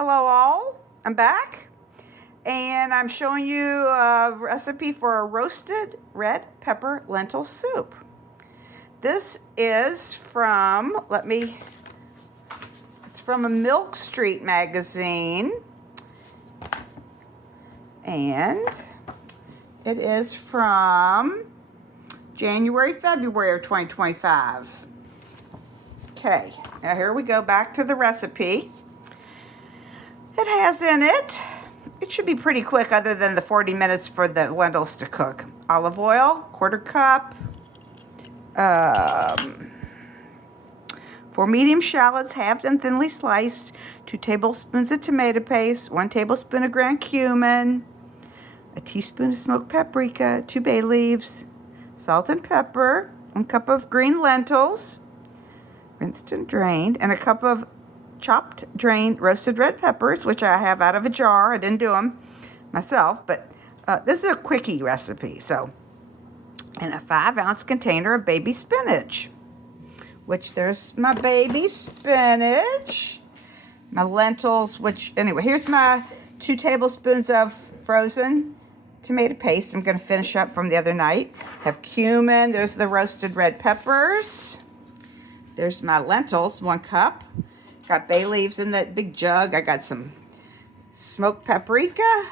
Hello all, I'm back and I'm showing you a recipe for a roasted red pepper lentil soup. This is from, it's from a Milk Street magazine and it is from January, February of 2025. Okay, now here we go back to the recipe. It has in it, it should be pretty quick other than the 40 minutes for the lentils to cook. Olive oil, 1/4 cup. 4 medium shallots, halved and thinly sliced. 2 tablespoons of tomato paste. 1 tablespoon of ground cumin. A teaspoon of smoked paprika. 2 bay leaves. Salt and pepper. 1 cup of green lentils, rinsed and drained. And a cup of chopped, drained, roasted red peppers, which I have out of a jar. I didn't do them myself, but this is a quickie recipe. So, and a 5-ounce container of baby spinach, which there's my baby spinach. My lentils, which, anyway, here's my 2 tablespoons of frozen tomato paste. I'm going to finish up from the other night. Have cumin. There's the roasted red peppers. There's my lentils, 1 cup. Got bay leaves in that big jug. I got some smoked paprika.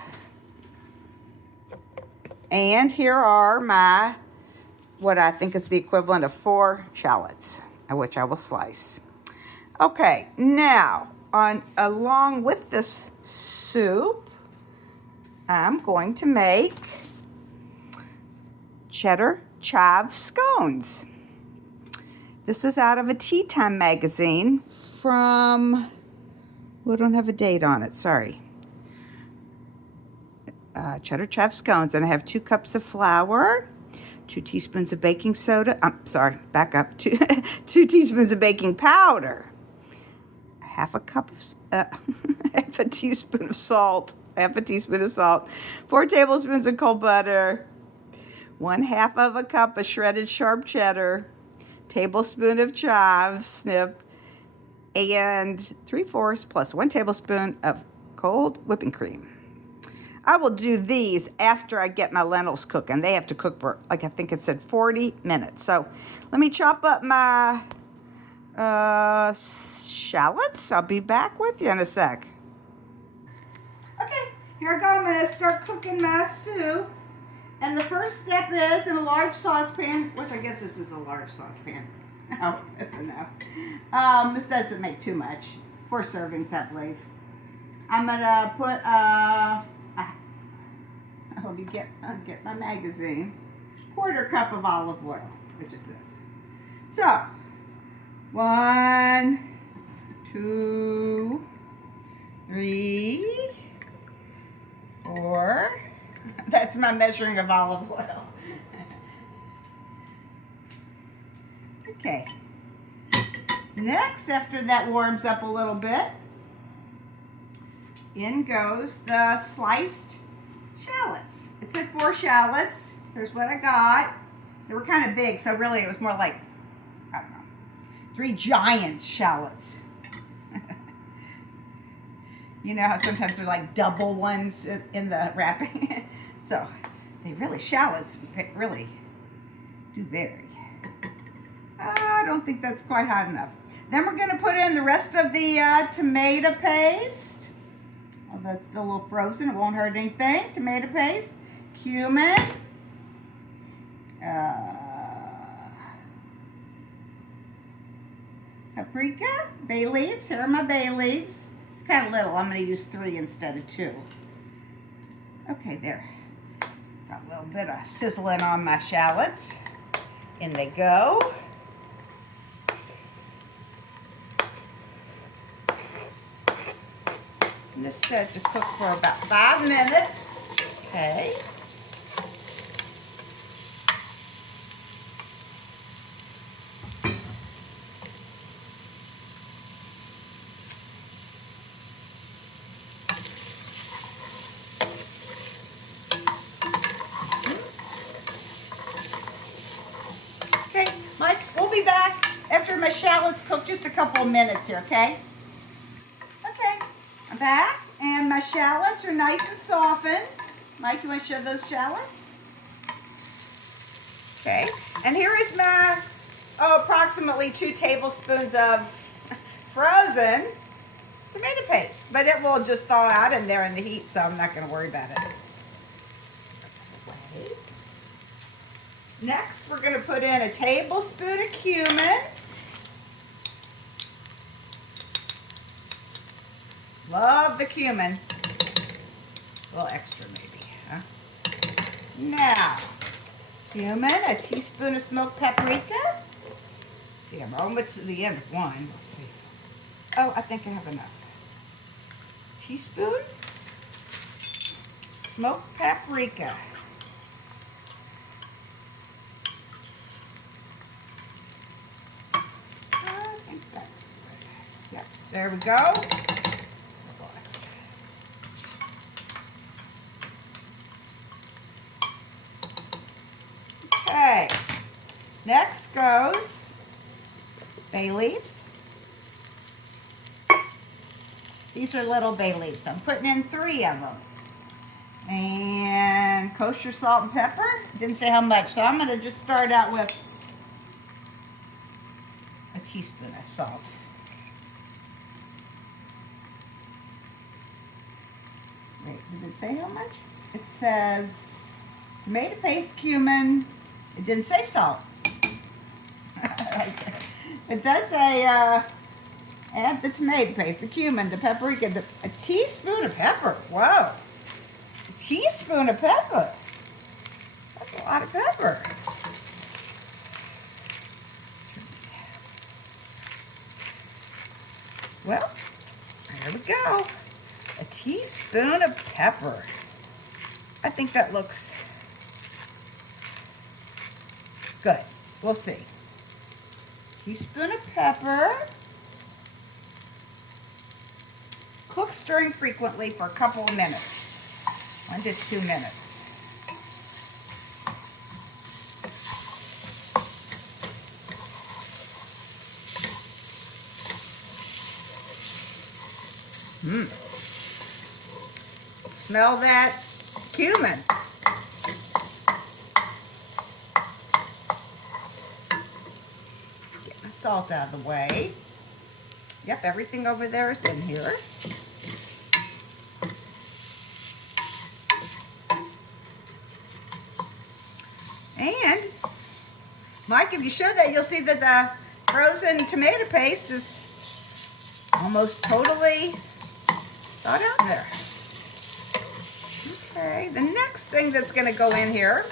And here are my, what I think is the equivalent of 4 shallots, which I will slice. Okay, now, along with this soup, I'm going to make Cheddar-Chive scones. This is out of a Tea Time magazine from, well, I don't have a date on it, sorry. Cheddar-Chive scones, and I have 2 cups of flour, 2 teaspoons of baking soda, back up, 2 teaspoons of baking powder, half a cup of, half a teaspoon of salt, 4 tablespoons of cold butter, 1/2 of a cup of shredded sharp cheddar, tablespoon of chives snip, and 3/4 plus 1 tablespoon of cold whipping cream. I will do these after I get my lentils cooking. They have to cook for, like I think it said, 40 minutes. So let me chop up my shallots. I'll be back with you in a sec. Okay, here I go. I'm going to start cooking my soup. And the first step is in a large saucepan, which I guess this is a large saucepan. Oh, that's enough. This doesn't make too much. 4 servings, I believe. I'm gonna put let me get my magazine. 1/4 cup of olive oil, which is this. So, 1, 2, 3, 4. That's my measuring of olive oil. Okay. Next, after that warms up a little bit, in goes the sliced shallots. It said 4 shallots. Here's what I got. They were kind of big, so really it was more like, I don't know, 3 giant shallots. You know how sometimes they're like double ones in the wrapping? So, shallots really do vary. I don't think that's quite hot enough. Then we're going to put in the rest of the tomato paste. Oh, that's still a little frozen. It won't hurt anything. Tomato paste, cumin, paprika, bay leaves. Here are my bay leaves. Kind of little. I'm going to use 3 instead of 2. Okay, there. Got a little bit of sizzling on my shallots. In they go. And this said to cook for about 5 minutes. Okay. Okay, Mike, we'll be back after my shallots cook just a couple of minutes here, okay? Okay. I'm back, and my shallots are nice and softened. Mike, you want to show those shallots? Okay, and here is my, approximately 2 tablespoons of frozen tomato paste. But it will just thaw out in there in the heat, so I'm not going to worry about it. Next, we're going to put in a tablespoon of cumin. Love the cumin. A little extra maybe, huh? Now, cumin, a teaspoon of smoked paprika. Let's see, I'm almost to the end of one. Let's see. Oh, I think I have enough. Teaspoon smoked paprika. I think that's good. Yep, there we go. Okay, next goes bay leaves. These are little bay leaves. I'm putting in 3 of them. And kosher salt and pepper. Didn't say how much, so I'm going to just start out with a teaspoon of salt. Wait, did it say how much? It says tomato paste, cumin. It didn't say salt. It does say add the tomato paste, the cumin, the paprika, a teaspoon of pepper. Whoa. A teaspoon of pepper. That's a lot of pepper. Well, there we go. A teaspoon of pepper. I think that looks good. We'll see. Teaspoon of pepper. Cook, stirring frequently for a couple of minutes. 1 to 2 minutes. Smell that cumin. Get my salt out of the way. Yep, everything over there is in here. And, Mike, if you show that, you'll see that the frozen tomato paste is almost totally thawed out there. Okay, the next thing that's going to go in here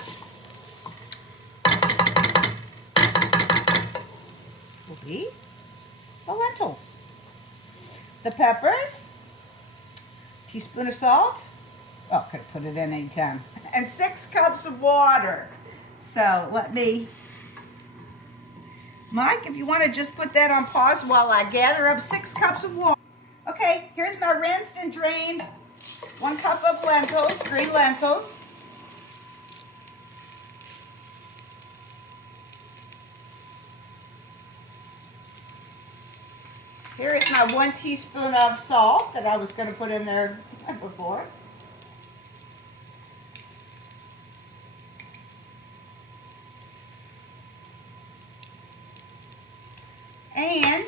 will be the lentils. The peppers, teaspoon of salt, oh, could have put it in any time, and 6 cups of water. So let me, Mike, if you want to just put that on pause while I gather up 6 cups of water. Okay, here's my rinsed and drained 1 cup of lentils, green lentils. Here is my 1 teaspoon of salt that I was going to put in there before. And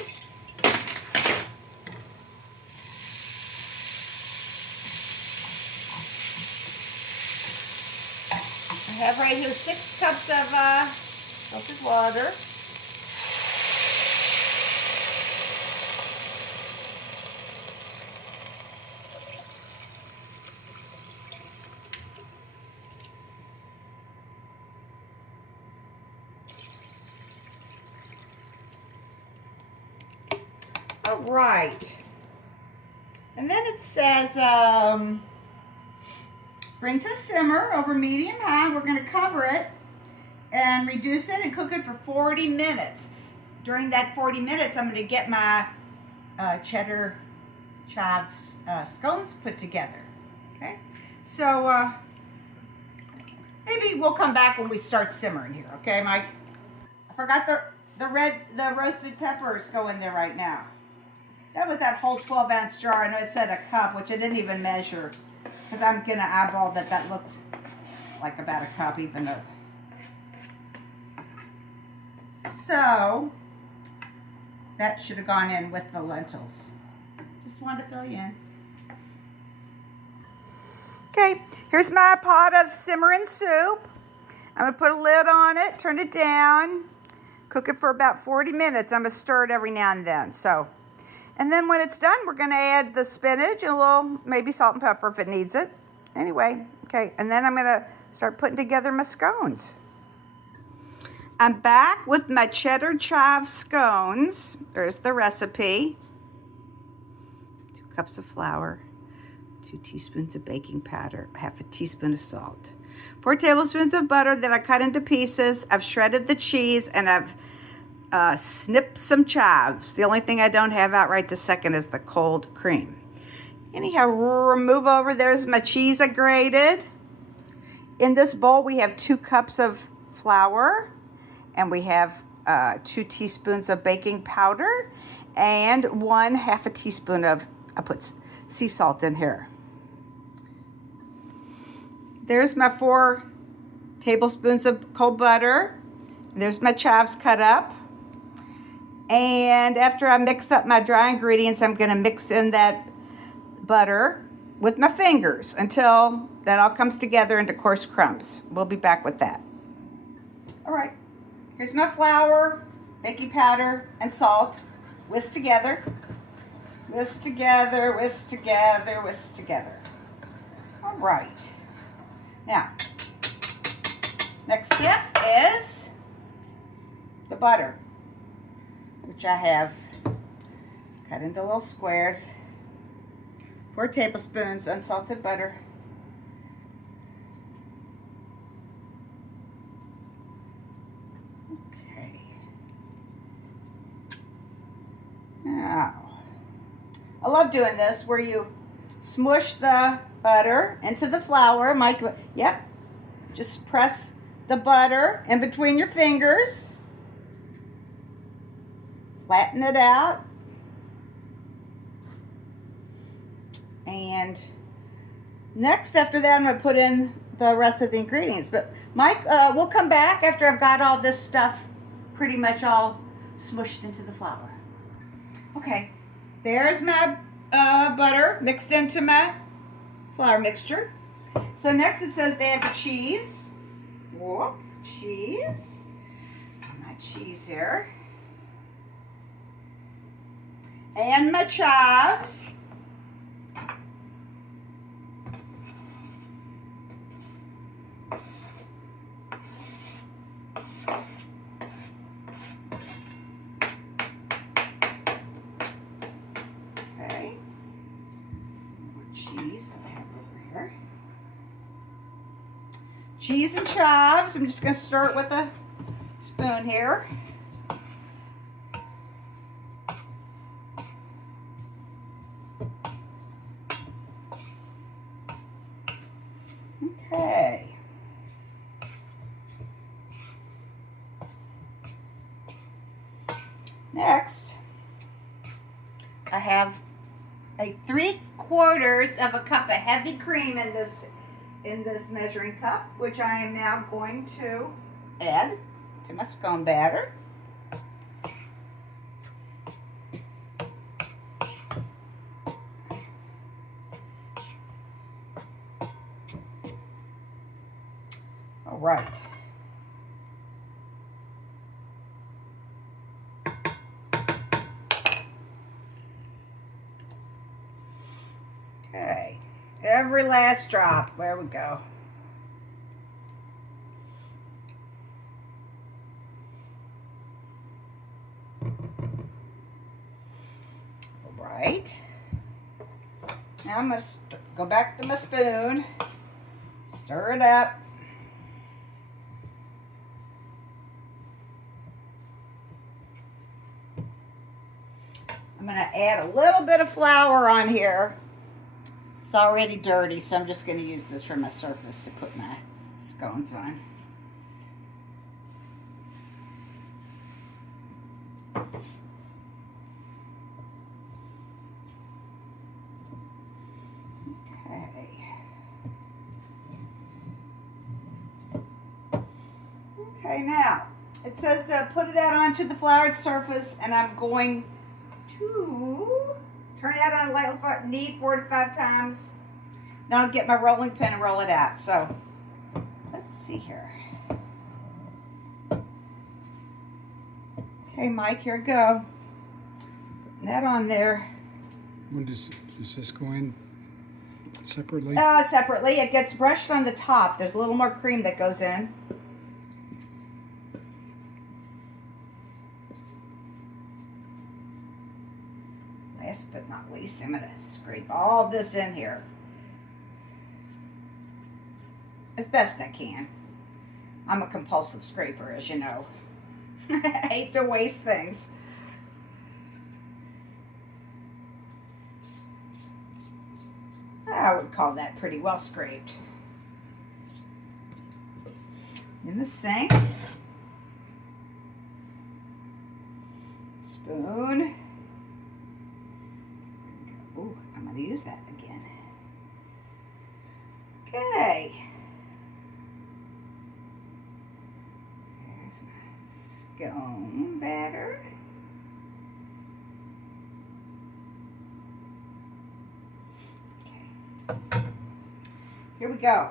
I have right here 6 cups of salted water. All right. And then it says, bring to simmer over medium high. We're going to cover it and reduce it and cook it for 40 minutes. During that 40 minutes, I'm going to get my Cheddar-Chive scones put together. Okay? So maybe we'll come back when we start simmering here. Okay, Mike? I forgot the roasted peppers go in there right now. That was that whole 12-ounce jar. I know it said a cup, which I didn't even measure. Because I'm going to eyeball that. That looked like about a cup, even though. So, that should have gone in with the lentils. Just wanted to fill you in. Okay, here's my pot of simmering soup. I'm going to put a lid on it, turn it down, cook it for about 40 minutes. I'm going to stir it every now and then. And then when it's done, we're going to add the spinach and a little, maybe salt and pepper if it needs it. Anyway, okay, and then I'm going to start putting together my scones. I'm back with my Cheddar-Chive scones. There's the recipe. 2 cups of flour, 2 teaspoons of baking powder, half a teaspoon of salt, 4 tablespoons of butter that I cut into pieces. I've shredded the cheese and I've snipped some chives. The only thing I don't have out right this second is the cold cream. Anyhow, remove over. There's my cheese I grated. In this bowl, we have 2 cups of flour, and we have 2 teaspoons of baking powder, and 1/2 a teaspoon of, I put sea salt in here. There's my 4 tablespoons of cold butter. There's my chives cut up. And after I mix up my dry ingredients, I'm going to mix in that butter with my fingers until that all comes together into coarse crumbs. We'll be back with that. All right, here's my flour, baking powder, and salt. Whisk together. Whisk together, whisk together, whisk together. All right. Now, next step is the butter, which I have cut into little squares. 4 tablespoons unsalted butter. Okay. Now, I love doing this where you smush the butter into the flour. Yep. Just press the butter in between your fingers. Flatten it out. And next, after that, I'm going to put in the rest of the ingredients. But Mike, we'll come back after I've got all this stuff pretty much all smushed into the flour. Okay, there's my butter mixed into my flour mixture. So next it says to add the cheese. Whoop, cheese. My cheese here. And my chives. Okay. More cheese that I have over here. Cheese and chives. I'm just going to stir it with a spoon here. Okay. Next, I have a 3/4 of a cup of heavy cream in this measuring cup, which I am now going to add to my scone batter. All right. Okay, every last drop. There we go. All right. Now I'm going to go back to my spoon, stir it up. I'm going to add a little bit of flour on here. It's already dirty, so I'm just going to use this for my surface to put my scones on. Okay, now it says to put it out onto the floured surface, and I'm going to turn it out on a light knead 4 to 5 times. Then I'll get my rolling pin and roll it out. So let's see here. Okay, Mike, here we go. Putting that on there. When does this go in separately? Separately. It gets brushed on the top. There's a little more cream that goes in. Last but not least, I'm going to scrape all this in here as best I can. I'm a compulsive scraper, as you know. I hate to waste things. I would call that pretty well scraped. In the sink. Spoon. Ooh, I'm going to use that again. Okay. There's my scone batter. Okay. Here we go.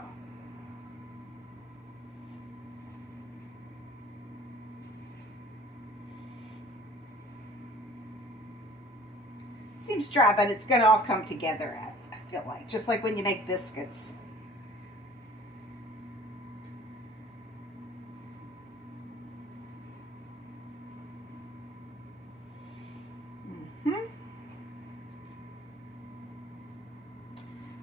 Seems dry, but it's going to all come together, I feel like. Just like when you make biscuits.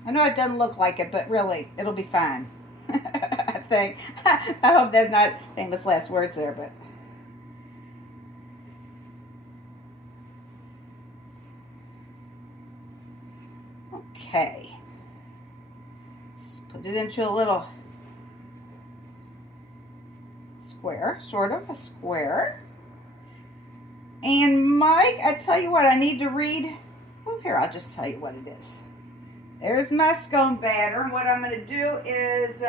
I know it doesn't look like it, but really, it'll be fine. I think. I hope that's not famous last words there, but. Okay. Let's put it into a little square, sort of a square. And Mike, I tell you what, I need to read. Well, here, I'll just tell you what it is. There's my scone batter. And what I'm going to do is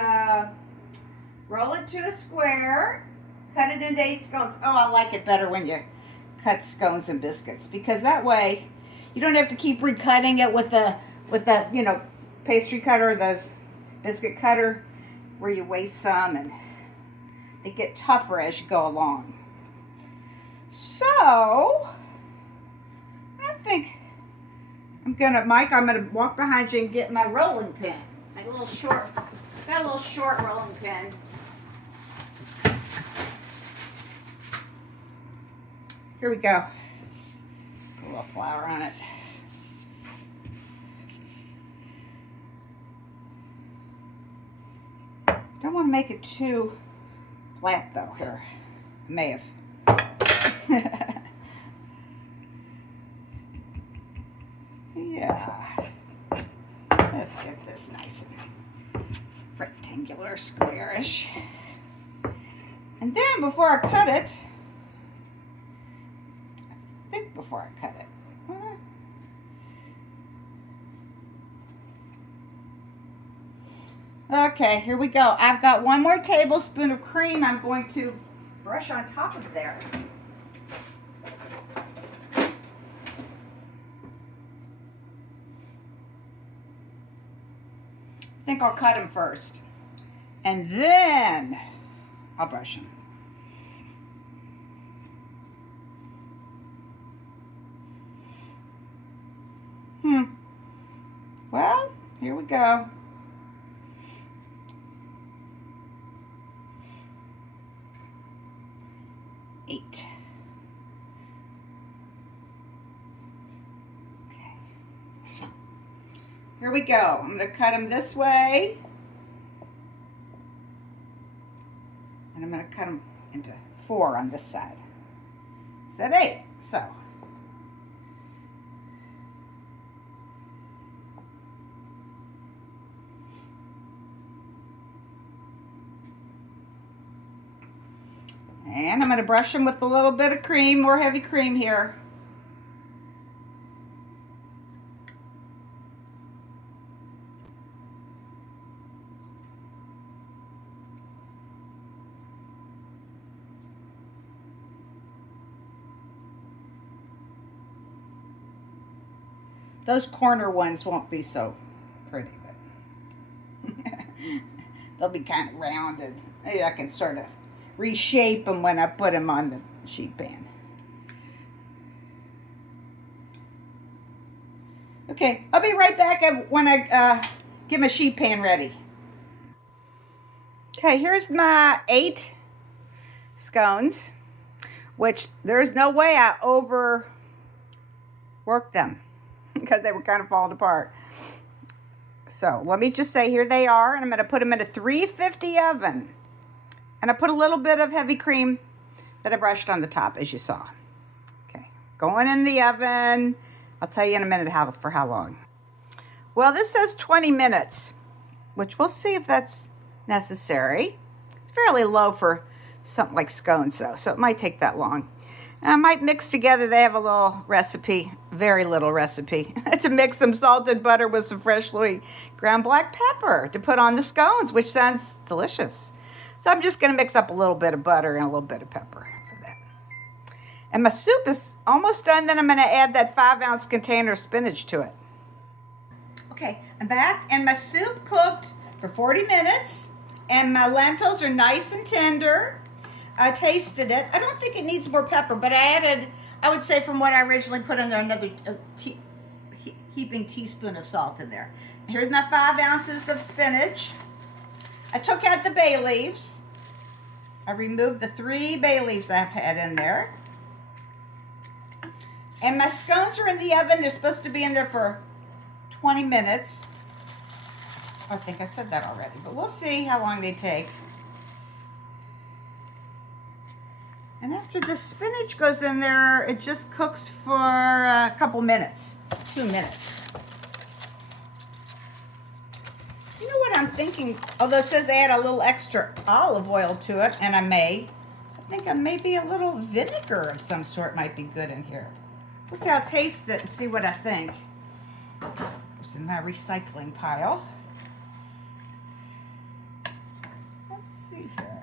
roll it to a square, cut it into 8 scones. Oh, I like it better when you cut scones and biscuits, because that way you don't have to keep recutting it with that, you know, pastry cutter or the biscuit cutter where you waste some and they get tougher as you go along. So, I think Mike, I'm gonna walk behind you and get my rolling pin. Got a little short rolling pin. Here we go. Put a little flour on it. Don't want to make it too flat though. Here, I may have. Yeah. Let's get this nice and rectangular, squarish. And then before I cut it, okay, here we go. I've got 1 more tablespoon of cream I'm going to brush on top of there. I think I'll cut them first, and then I'll brush them. Well, here we go. Eight. Okay. Here we go. I'm going to cut them this way. And I'm going to cut them into 4 on this side. Is that 8? So. And I'm going to brush them with a little bit of cream, more heavy cream here. Those corner ones won't be so pretty, but they'll be kind of rounded. Maybe I can sort of reshape them when I put them on the sheet pan. Okay, I'll be right back when I get my sheet pan ready. Okay, here's my 8 scones, which there's no way I overworked them because they were kind of falling apart. So let me just say, here they are, and I'm going to put them in a 350 oven. And I put a little bit of heavy cream that I brushed on the top, as you saw. Okay, going in the oven. I'll tell you in a minute for how long. Well, this says 20 minutes, which we'll see if that's necessary. It's fairly low for something like scones, though, so it might take that long. And I might mix together. They have a little recipe, very little recipe, to mix some salted butter with some freshly ground black pepper to put on the scones, which sounds delicious. So I'm just going to mix up a little bit of butter and a little bit of pepper for that. And my soup is almost done. Then I'm going to add that 5-ounce container of spinach to it. Okay, I'm back, and my soup cooked for 40 minutes, and my lentils are nice and tender. I tasted it. I don't think it needs more pepper, but I added, I would say from what I originally put in there, another heaping teaspoon of salt in there. Here's my 5 ounces of spinach. I took out the bay leaves. I removed the 3 bay leaves I've had in there. And my scones are in the oven. They're supposed to be in there for 20 minutes. I think I said that already, but we'll see how long they take. And after the spinach goes in there, it just cooks for a couple minutes, 2 minutes. You know what I'm thinking? Although it says add a little extra olive oil to it, and I think maybe a little vinegar of some sort might be good in here. We'll see. I'll taste it and see what I think. It's in my recycling pile. Let's see here.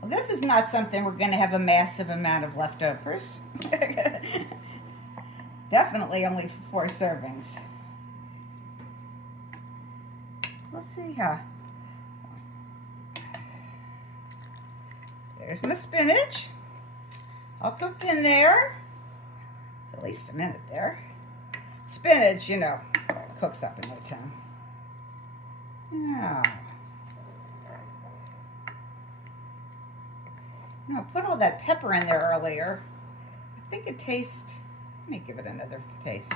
Well, this is not something we're going to have a massive amount of leftovers. Definitely only 4 servings. We'll see how. There's my spinach. All cooked in there. It's at least a minute there. Spinach, you know, cooks up in no time. Now, I put all that pepper in there earlier. I think it tastes, let me give it another taste.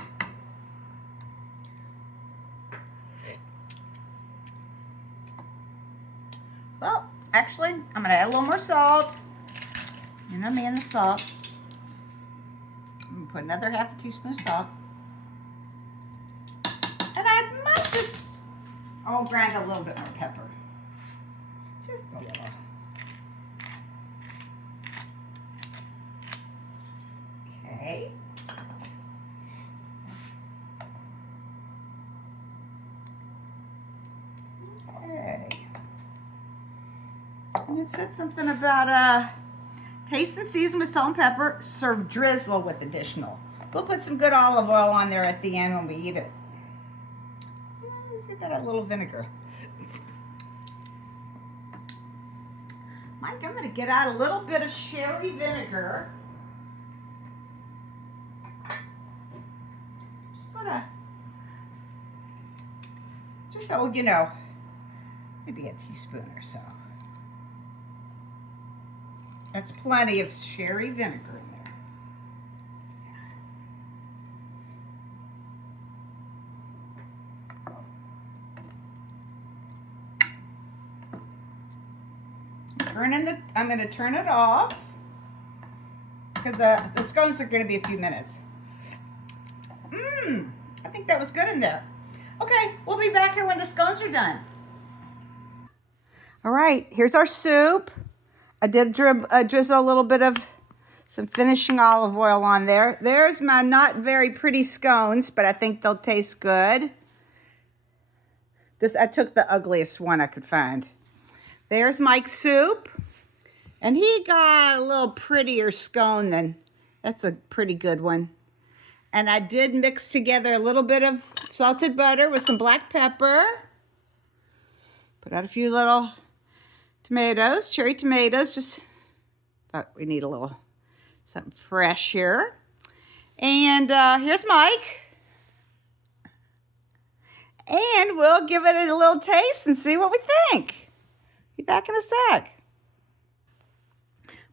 Well, actually, I'm going to add a little more salt. You know me and the salt. I'm going to put another half a teaspoon of salt. And I might just, grind a little bit more pepper. Just a little. Okay. Okay. And it said something about taste and season with salt and pepper. Serve drizzle with additional. We'll put some good olive oil on there at the end when we eat it. Let's get that a little vinegar. Mike, I'm going to get out a little bit of sherry vinegar. Just so, you know, maybe a teaspoon or so. That's plenty of sherry vinegar in there. I'm going to turn it off because the scones are going to be a few minutes. I think that was good in there. Okay, we'll be back here when the scones are done. All right, here's our soup. I did drizzle a little bit of some finishing olive oil on there. There's my not very pretty scones, but I think they'll taste good. I took the ugliest one I could find. There's Mike's soup. And he got a little prettier scone than, that's a pretty good one. And I did mix together a little bit of salted butter with some black pepper. Put out a few little tomatoes, cherry tomatoes. Just thought we need a little something fresh here. And here's Mike. And we'll give it a little taste and see what we think. Be back in a sec.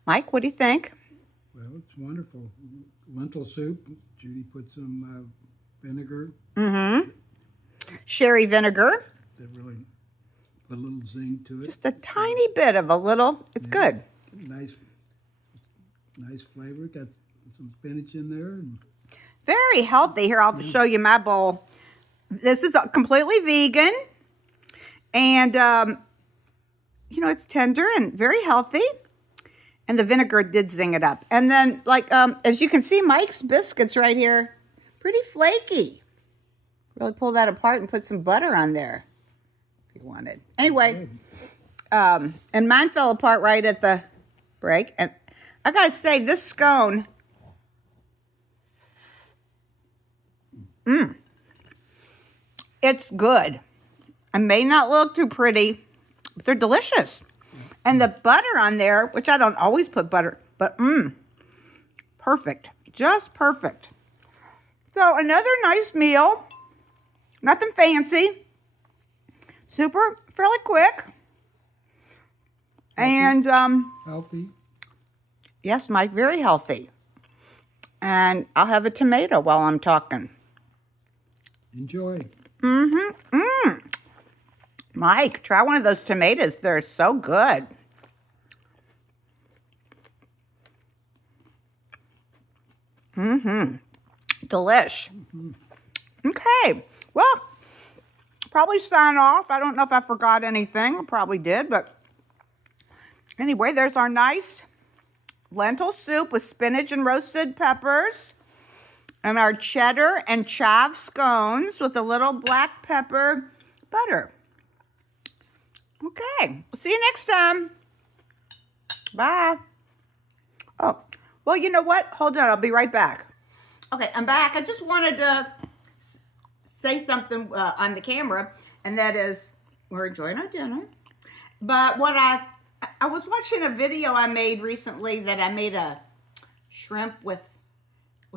Mike, what do you think? Well, it's wonderful. Lentil soup. Judy put some vinegar. Mm-hmm. Sherry vinegar. That really put a little zing to it. Just a tiny bit of a little. It's good. Nice flavor. Got some spinach in there. And Very healthy. Here, I'll show you my bowl. This is completely vegan. And, you know, it's tender and very healthy. And the vinegar did zing it up. And then, like, as you can see, Mike's biscuits right here, pretty flaky. Really pull that apart and put some butter on there if you wanted. Anyway, and mine fell apart right at the break. And I got to say, this scone, it's good. It may not look too pretty, but they're delicious. And the butter on there, which I don't always put butter, but perfect. Just perfect. So another nice meal. Nothing fancy. Super, fairly quick. And healthy. yes, Mike, very healthy. And I'll have a tomato while I'm talking. Enjoy. Mike, try one of those tomatoes. They're so good. Delish. Okay. Well, probably sign off. I don't know if I forgot anything. I probably did, but anyway, there's our nice lentil soup with spinach and roasted peppers. And our cheddar and chive scones with a little black pepper butter. Okay, we'll see you next time. Bye. Oh, well, you know what? Hold on, I'll be right back. Okay, I'm back. I just wanted to say something on the camera, and that is, we're enjoying our dinner. But what I was watching a video I made recently that I made a shrimp with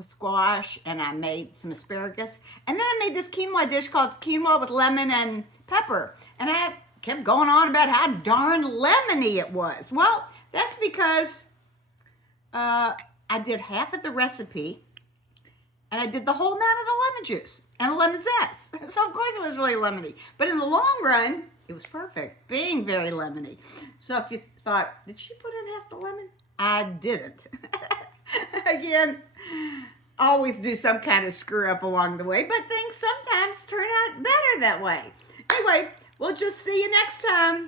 squash, and I made some asparagus, and then I made this quinoa dish called quinoa with lemon and pepper, and I kept going on about how darn lemony it was. Well, that's because I did half of the recipe, and I did the whole amount of the lemon juice and the lemon zest. So of course it was really lemony, but in the long run, it was perfect, being very lemony. So if you thought, did she put in half the lemon? I didn't. Again, always do some kind of screw up along the way, but things sometimes turn out better that way. Anyway, we'll just see you next time.